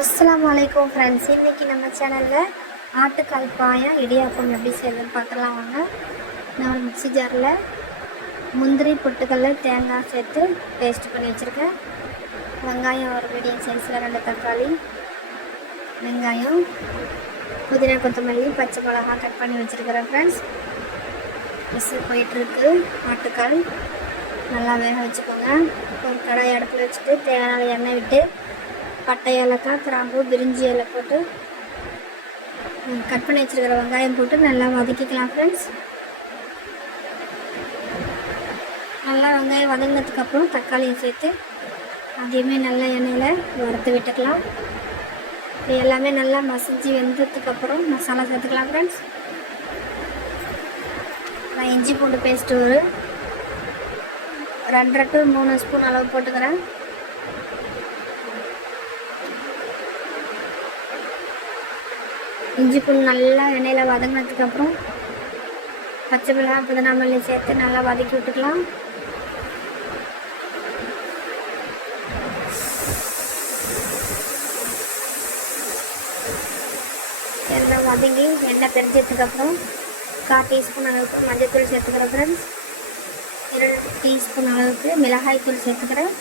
அஸ்ஸலாமு அலைக்கும் ஃப்ரெண்ட்ஸ். இன்றைக்கி நம்ம சேனலில் ஆட்டுக்கால் பாயம் இடியாப்பம் எப்படி செய்யறதுன்னு பார்க்கலாம் வாங்க. நான் ஒரு மிக்ஸி ஜாரில் முந்திரி பொட்டுக்கல்ல தேங்காய் சேர்த்து பேஸ்ட் பண்ணி வச்சுருக்கேன். வெங்காயம் ஒரு மீடியம் சைஸில் 2 தக்காளி, வெங்காயம், புதினா, கொத்தமல்லி, பச்சை மிளகா கட் பண்ணி வச்சுருக்கிறேன் ஃப்ரெண்ட்ஸ். விசில் போயிட்டுருக்கு. ஆட்டுக்கால் நல்லா வேக வச்சுக்கோங்க. ஒரு கடாய் அடுப்பில் வச்சுட்டு தேவையான எண்ணெய் விட்டு பட்டை, ஏலக்காய், கிராம்பு, பிரிஞ்சி இலை போட்டு கட் பண்ணி வச்சுருக்கிற வெங்காயம் போட்டு நல்லா வதக்கிக்கலாம் ஃப்ரெண்ட்ஸ். நல்லா வெங்காயம் வதங்கினதுக்கப்புறம் தக்காளியை சேர்த்து அதையுமே நல்லா எண்ணெயில் வறுத்து விட்டுக்கலாம். இது எல்லாமே நல்லா மசிஞ்சு வெந்ததுக்கப்புறம் மசாலா சேர்த்துக்கலாம் ஃப்ரெண்ட்ஸ். நான் இஞ்சி பூண்டு பேஸ்ட்டு ஒரு 2 to 3 ஸ்பூன் அளவு போட்டுக்கிறேன். இஞ்சி பூண்டு நல்லா எண்ணெயில் வதங்கினதுக்கப்புறம் பச்சை மிளகாய், புதினா, மல்லி சேர்த்து நல்லா வதக்கி விட்டுக்கலாம். எல்லாம் வதங்கி எண்ணெய் பிரிஞ்சதுக்கப்புறம் 1/4 டீஸ்பூன் அளவுக்கு மஞ்சள்தூள் சேர்த்துக்கிறேன் ஃப்ரெண்ட்ஸ். 2 டீஸ்பூன் அளவுக்கு மிளகாய் தூள் சேர்த்துக்கிறேன்.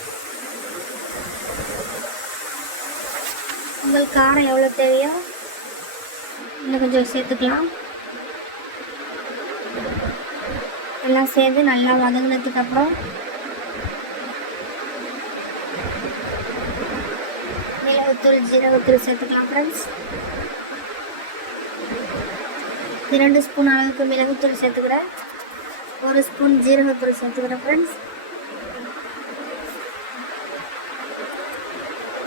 உங்களுக்கு காரம் எவ்வளோ தேவையோ இன்னும் கொஞ்சம் சேர்த்துக்கலாம். எல்லாம் சேர்த்து நல்லா வதங்கினதுக்கப்புறம் மிளகுத்தூள், ஜீரகத்தூள் சேர்த்துக்கலாம் ஃப்ரெண்ட்ஸ். 2 ஸ்பூன் அளவுக்கு மிளகுத்தூள் சேர்த்துக்கிறேன். 1 ஸ்பூன் ஜீரகத்தூள் சேர்த்துக்கிறேன் ஃப்ரெண்ட்ஸ்.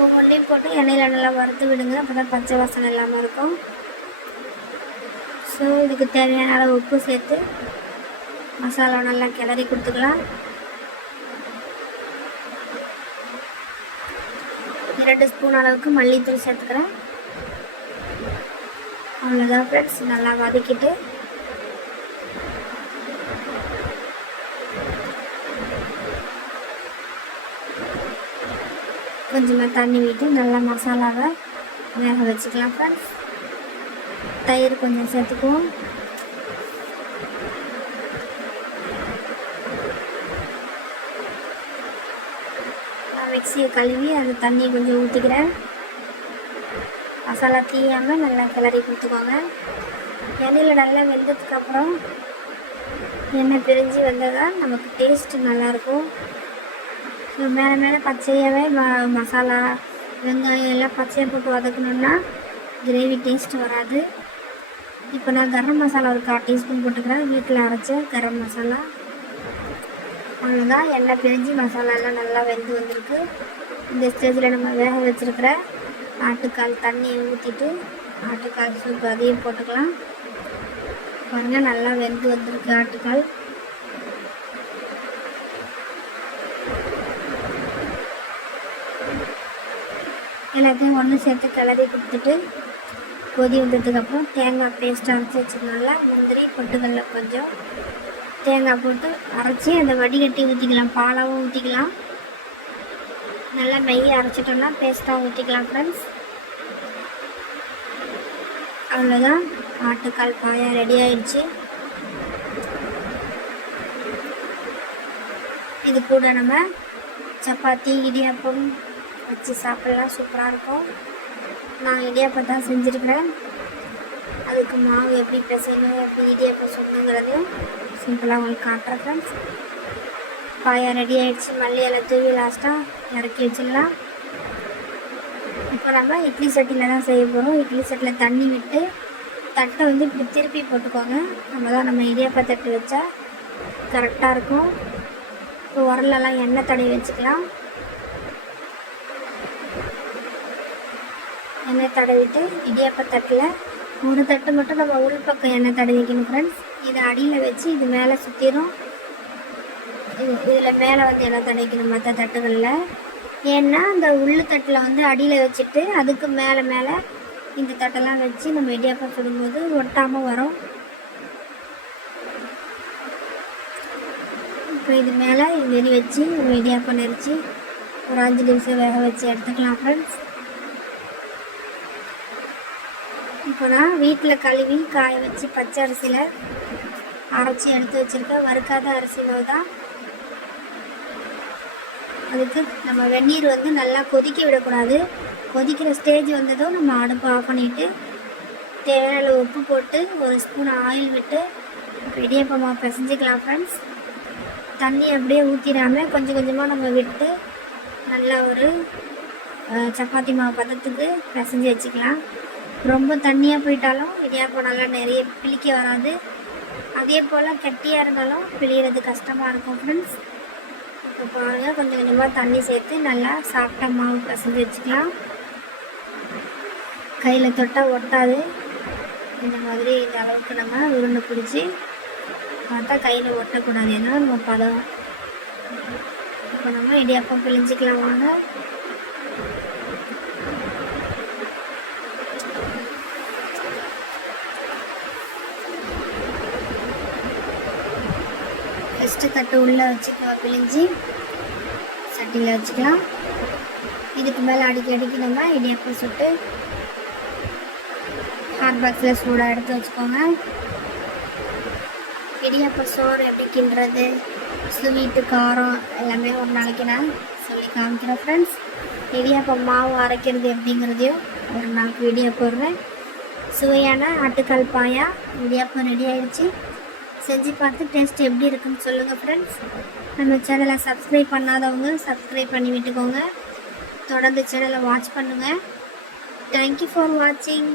ஒவ்வொன்றையும் போட்டு எண்ணெயில் நல்லா வறுத்து விடுங்க. அப்போ தான் பச்சை வாசனை இல்லாமல் இருக்கும். ஸோ இதுக்கு தேவையான அளவு உப்பு சேர்த்து மசாலா நல்லா கிளறி கொடுத்துக்கலாம். 2 ஸ்பூன் அளவுக்கு மல்லித்தூள் சேர்த்துக்கிறேன். அவ்வளோதான் ஃப்ரெண்ட்ஸ். நல்லா வதக்கிட்டு கொஞ்சமாக தண்ணி விட்டு நல்லா மசாலாவை வேக வச்சுக்கலாம் ஃப்ரெண்ட்ஸ். தயிர் கொஞ்சம் சேர்த்துக்குவோம். நான் மிக்சியை கழுவி அந்த தண்ணியை கொஞ்சம் ஊற்றிக்கிறேன். மசாலா தீயாமல் நல்லா கிளறி கொடுத்துக்கோங்க. எண்ணெயில் நல்லா வெந்ததுக்கப்புறம் எண்ணெய் பிரிஞ்சு வந்ததால் நமக்கு டேஸ்ட்டு நல்லாயிருக்கும். ஸோ மேலே பச்சையாகவே மசாலா, வெங்காயம் எல்லாம் பச்சையாக போட்டு வதக்கணுன்னா கிரேவி டேஸ்ட் வராது. இப்போ நான் கரம் மசாலா ஒரு 1/4 டீஸ்பூன் போட்டுக்கிறேன். வீட்டில் அரைச்ச கரம் மசாலா. அவ்வளோதான். எண்ணெய் பிரிஞ்சு மசாலாலாம் நல்லா வெந்து வந்திருக்கு. இந்த ஸ்டேஜில் நம்ம வேக வச்சுருக்கிற ஆட்டுக்கால் தண்ணியை ஊற்றிட்டு ஆட்டுக்கால் சூப் அதையும் போட்டுக்கலாம். பாருங்கள், நல்லா வெந்து வந்திருக்கு ஆட்டுக்கால். எல்லாத்தையும் ஒன்று சேர்த்து கிளறி கொடுத்துட்டு கொதி வந்ததுக்கப்புறம் தேங்காய் பேஸ்ட் அரைச்சி வச்சுருந்தால முந்திரி பொட்டுக்கல்ல கொஞ்சம் தேங்காய் போட்டு அரைச்சி அந்த வடிகட்டி ஊற்றிக்கலாம். பாலாகவும் ஊற்றிக்கலாம். நல்லா மையை அரைச்சிட்டோம்னா பேஸ்ட்டாக ஊற்றிக்கலாம் ஃப்ரெண்ட்ஸ். அவ்வளோதான், ஆட்டுக்கால் பாயா ரெடி ஆயிடுச்சு. இது கூட நம்ம சப்பாத்தி, இடியாப்பம் வச்சு சாப்பிட்லாம். சூப்பராக இருக்கும். நான் இடியாப்பம் தான் செஞ்சுருக்கிறேன். அதுக்கு மாவு எப்படி பிசையணும், எப்படி இடியாப்பம் சுடணுங்கிறதையும் சிம்பிளாக உங்களுக்கு காட்டுறேன் ஃப்ரெண்ட்ஸ். பாயா ரெடி ஆகிடுச்சு. மல்லி இலை தூவி லாஸ்ட்டாக இறக்கி வச்சிடலாம். இப்போ நம்ம இட்லி சட்டியில் தான் செய்ய போகிறோம். இட்லி சட்டியில் தண்ணி விட்டு தட்டை வந்து இப்படி திருப்பி போட்டுக்கோங்க. நம்ம இடியாப்ப தட்டு வச்சா கரெக்டாக இருக்கும். இப்போ உரலெல்லாம் எண்ணெய் தடவி வச்சுக்கலாம். எண்ணெய் தடவிட்டு இடியாப்ப தட்டில் ஒரு தட்டு மட்டும் நம்ம உள் பக்கம் எண்ணெய் தடவிக்கணும் ஃப்ரெண்ட்ஸ். இதை அடியில் வச்சு இது மேலே சுற்றிடும். இதில் மேலே வந்து எண்ணெய் தடவிக்கணும் மற்ற தட்டுகளில். ஏன்னா அந்த உள் தட்டில் வந்து அடியில் வச்சுட்டு அதுக்கு மேலே இந்த தட்டெல்லாம் வச்சு நம்ம இடியாப்பம் சுடும்போது ஒட்டாமல் வரும். இப்போ இது மேலே நெறி வச்சு நம்ம இடியாப்பம் நெரிச்சு ஒரு 5 நிமிஷம் வேக வச்சு எடுத்துக்கலாம் ஃப்ரெண்ட்ஸ். இப்போ நான் வீட்டில் கழுவி காய வச்சு பச்சை அரிசியில் அரைச்சி எடுத்து வச்சுருக்கேன். வறுக்காத அரிசி மாவு தான். அதுக்கு நம்ம வெந்நீர் வந்து நல்லா கொதிக்க விடக்கூடாது. கொதிக்கிற ஸ்டேஜ் வந்ததும் நம்ம அடுப்பு ஆஃப் பண்ணிவிட்டு தேவையான உப்பு போட்டு 1 ஸ்பூன் ஆயில் விட்டு இடியாப்ப மாவு பிசைஞ்சிக்கலாம் ஃப்ரெண்ட்ஸ். தண்ணி அப்படியே ஊற்றிடாமல் கொஞ்சம் கொஞ்சமாக நம்ம விட்டு நல்லா ஒரு சப்பாத்தி மாவு பதத்துக்கு பிசைஞ்சு வச்சுக்கலாம். ரொம்ப தண்ணியாக போயிட்டாலும் இடியாப்பம் நல்லா நிறைய பிழிக்க வராது. அதே போல் கட்டியாக இருந்தாலும் பிழிகிறது கஷ்டமாக இருக்கும் ஃப்ரெண்ட்ஸ். இப்போ பாருங்கள், கொஞ்சம் கொஞ்சமாக தண்ணி சேர்த்து நல்லா சாஃப்டாக மாவு பிசைஞ்சு வச்சுக்கலாம். கையில் தொட்டால் ஒட்டாது. இந்த மாதிரி இந்த அளவுக்கு நம்ம உருண்டை பிடிச்சி பார்த்தா கையில் ஒட்டக்கூடாது. ஏன்னா நம்ம பதம். இப்போ நம்ம இடியாப்பம் பிழிஞ்சிக்கலாம் வாங்க. ஃபஸ்ட்டு தட்டு உள்ளே வச்சுக்கலாம், பிழிஞ்சி சட்டியில் வச்சுக்கலாம். இதுக்கு மேலே அடிக்கடிக்கு நம்ம இடியாப்பம் சுட்டு ஹாட் பாக்ஸில் சூடாக எடுத்து வச்சுக்கோங்க. இடியாப்பம் சோறு எப்படி கிண்டுறது, ஸ்வீட்டு காரம் எல்லாமே ஒரு நாளைக்கு நான் சொல்லி காமிக்கிறேன் ஃப்ரெண்ட்ஸ். இடியாப்பம் மாவு அரைக்கிறது எப்படிங்கிறதையும் ஒரு நாளைக்கு வீடியோ போடுறேன். சுவையான ஆட்டுக்கால் பாயா இடியாப்பம் ரெடி ஆகிடுச்சு. செஞ்சு பார்த்து டேஸ்ட் எப்படி இருக்குன்னு சொல்லுங்கள் ஃப்ரெண்ட்ஸ். நம்ம சேனலை சப்ஸ்கிரைப் பண்ணாதவங்க சப்ஸ்கிரைப் பண்ணி விட்டுக்கோங்க. தொடர்ந்து சேனலை வாட்ச் பண்ணுங்கள். தேங்க்யூ ஃபார் வாட்சிங்.